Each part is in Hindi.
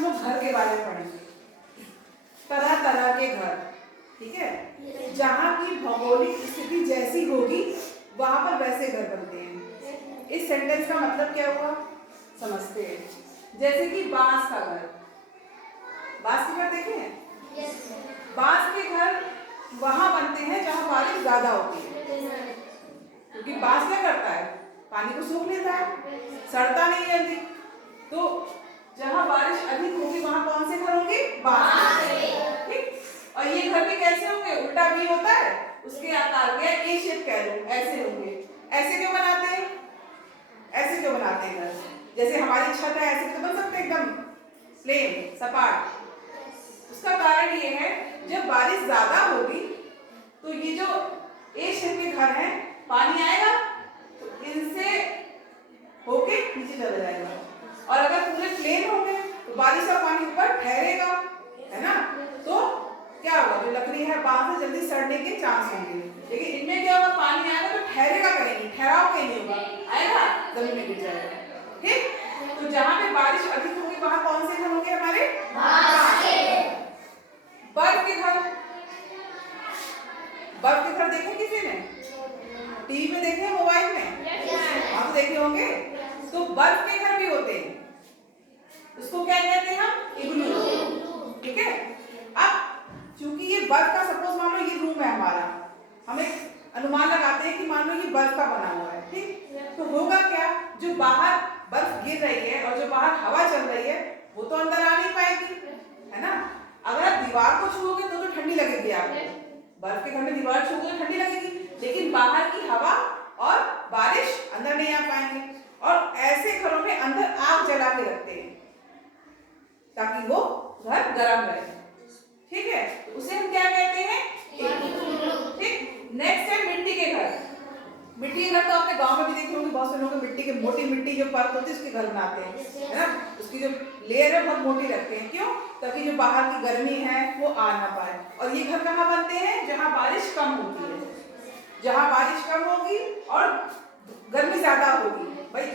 हम लोग घर के बारे में पढ़ेंगे, तरह तरह के घर, ठीक है। जहाँ की भौगोलिक स्थिति जैसी होगी वहां पर वैसे घर बनते हैं। इस सेंटेंस का मतलब क्या हुआ समझते हैं। जैसे कि बांस का घर, बांस के घर देखे हैं? बांस के घर वहां बनते हैं जहां बारिश ज्यादा होती है, क्योंकि बांस क्या करता है, पानी को सूख लेता है, सड़ता नहीं है जल्दी। तो जहां बारिश अधिक होगी वहां कौन से घर होंगे? बांस के, ठीक। और ये घर भी कैसे होंगे? उल्टा भी होता है, उसके आकार के ए शेप कह लो, ऐसे होंगे। ऐसे क्यों बनाते हैं? ऐसे क्यों बनाते हैं घर? जैसे हमारी छत है, ऐसे तो बन सकते एकदम प्लेन सपाट। उसका कारण ये है, जब बारिश ज्यादा होगी तो ये जो ए शेप के घर हैं, पानी आएगा तो इनसे होके नीचे चला जाएगा, और अगर पूरे प्लेन होंगे तो बारिश का पानी ऊपर ठहरेगा, है ना। तो क्या होगा, जो लकड़ी है बांस से जल्दी सड़ने के चांस होंगे। लेकिन इनमें क्या होगा, पानी आएगा तो ठहरेगा कहीं नहीं, ठहराव कहीं नहीं होगा, आएगा जमीन में गिर जाएगा, ठीक। तो जहां पे बारिश अधिक होगी वहां कौन से घर होंगे हमारे? बांस के। बर्फ के घर, बर्फ के घर देखे किसी ने? टीवी में देखे, मोबाइल में आप देखे होंगे। तो बर्फ के घर भी होते हैं, उसको क्या कहते हैं हम? इग्लू, ठीक है। अब चूंकि ये बर्फ का, सपोज मान लो ये रूम है हमारा, हम एक अनुमान लगाते हैं कि मान लो ये बर्फ का बना हुआ है, ठीक। तो होगा क्या, जो बाहर बर्फ गिर रही है और जो बाहर हवा चल रही है वो तो अंदर आ नहीं पाएगी, है ना। अगर आप दीवार को छूओगे तो ठंडी लगेगी आपको, बर्फ के घर में दीवार छूओगे तो ठंडी लगेगी, लेकिन बाहर की हवा और बारिश अंदर नहीं आ पाएंगे। और ऐसे घरों में अंदर आग जला के रखते हैं ताकि वो घर गर्म रहे, ठीक है। तो उसे हम क्या कहते हैं? ठीक। नेक्स्ट है मिट्टी के घर। मिट्टी के घर तो आपने गांव में भी देखे होंगे, बहुत से लोग मिट्टी के, मोटी मिट्टी जो परत होती है उसके घर बनाते हैं, है ना। उसकी जो लेयर है बहुत मोटी रखते हैं, क्यों? ताकि जो बाहर की गर्मी है वो आ ना पाए। और ये घर कहाँ बनते हैं? जहाँ बारिश कम होती है, जहाँ बारिश कम होगी और गर्मी ज्यादा होगी। भाई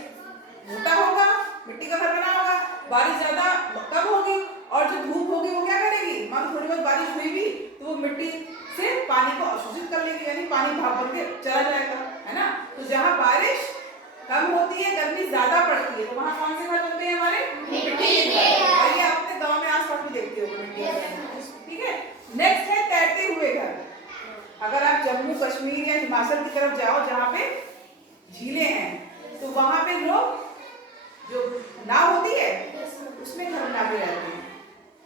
मोटा होगा, मिट्टी का घर बना होगा, बारिश ज्यादा कम होगी और जो धूप होगी वो क्या करेगी, मान थोड़ी बहुत बारिश हुई भी तो वो मिट्टी से पानी को अवशोषित कर लेगी, यानी पानी भाप बन के चला जाएगा, है ना। तो जहाँ बारिश कम होती है, गर्मी ज्यादा पड़ती है, तो वहाँ कौन से घर बनते हैं हमारे? मिट्टी के घर। और ये आपने गाँव में आस-पास भी देखते हो मिट्टी के घर, ठीक है। नेक्स्ट है तैरते हुए घर। अगर आप जम्मू कश्मीर या हिमाचल की तरफ जाओ जहाँ पे झीलें हैं, तो वहां पे लोग जो नाव होती है उसमें घर बना के रहते हैं।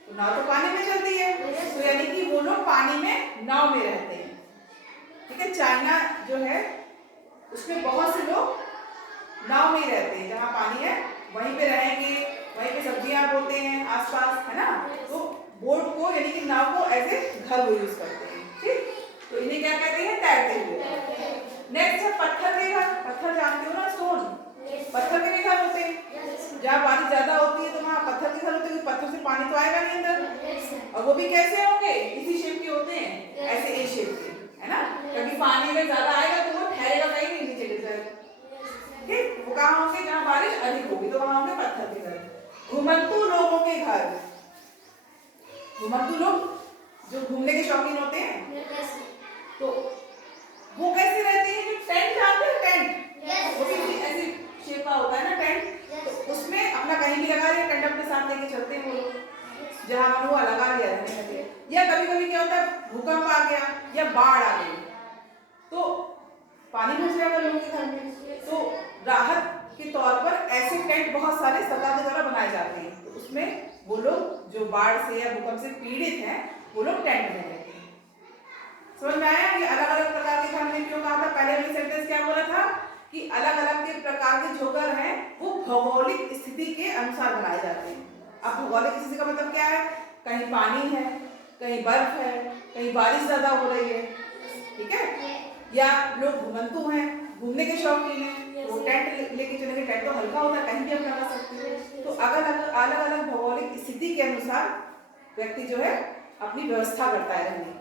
तो नाव तो पानी में चलती है, तो यानी कि वो लोग पानी में नाव में रहते हैं, ठीक है। चाइना जो है उसमें बहुत से लोग नाव में ही रहते हैं, जहाँ पानी है वहीं पे रहेंगे, वहीं पे सब्जियां बोते हैं आसपास, है ना। तो बोट को यानी कि नाव को ऐसे घर वो यूज करते हैं, ठीक। तो इन्हें क्या कहते हैं? तैरते हुए। नेक्स्ट है पत्थर के घर। पत्थर जानते हो ना, स्टोन, पत्थर के भी घर होते हैं। जहाँ बारिश ज्यादा होती है तो वहाँ पत्थर के घर होते हैं, पत्थर से पानी तो आएगा नहीं अंदर। और वो भी कैसे होंगे? इसी शेप के होते हैं, ऐसे ए शेप के, है ना। क्योंकि पानी में ज्यादा आएगा तो वो ठहरेगा कहीं नहीं, नीचे गिर जाएगा, ठीक। वो कहाँ होंगे? जहाँ बारिश अधिक होगी तो वहाँ होंगे पत्थर के घर। घुमंतू लोगों के घर। घुमंतू लोग जो घूमने के शौकीन होते हैं, तो वो कैसे रहते हैं? जो टेंट जानते हैं, टेंट, वो भी ऐसी शेप का होता है ना टेंट, तो उसमें अपना कहीं भी लगा लिया, टेंट अपने साथ लेके चलते हैं वो लोग, जहाँ मन हुआ लगा लिया रहने के लिए। या कभी कभी क्या होता है, भूकंप आ गया या बाढ़ आ गई तो पानी घुस जाएगा लोगों के घर में, तो राहत के तौर पर ऐसे टेंट बहुत सारे सरकार के द्वारा बनाए जाते हैं। तो उसमें वो लोग जो बाढ़ से या भूकंप से पीड़ित हैं वो लोग टेंट में रहते हैं। समझ में आया? ये अलग अलग प्रकार के घर में क्यों कहा था? पहले वाली सेंटेंस क्या बोला था कि अलग अलग के प्रकार के जो घर हैं वो भौगोलिक स्थिति के अनुसार बनाए जाते हैं। अब भौगोलिक स्थिति का मतलब क्या है? कहीं पानी है, कहीं बर्फ है, कहीं बारिश ज्यादा हो रही है, ठीक है। या लोग घुमंतू हैं, घूमने के शौकीन हैं, वो टेंट लेके चलेंगे, टेंट तो हल्का होता है, कहीं भी हम लगा सकते हैं। तो अलग अलग भौगोलिक स्थिति के अनुसार व्यक्ति जो है अपनी व्यवस्था करता है रहने की।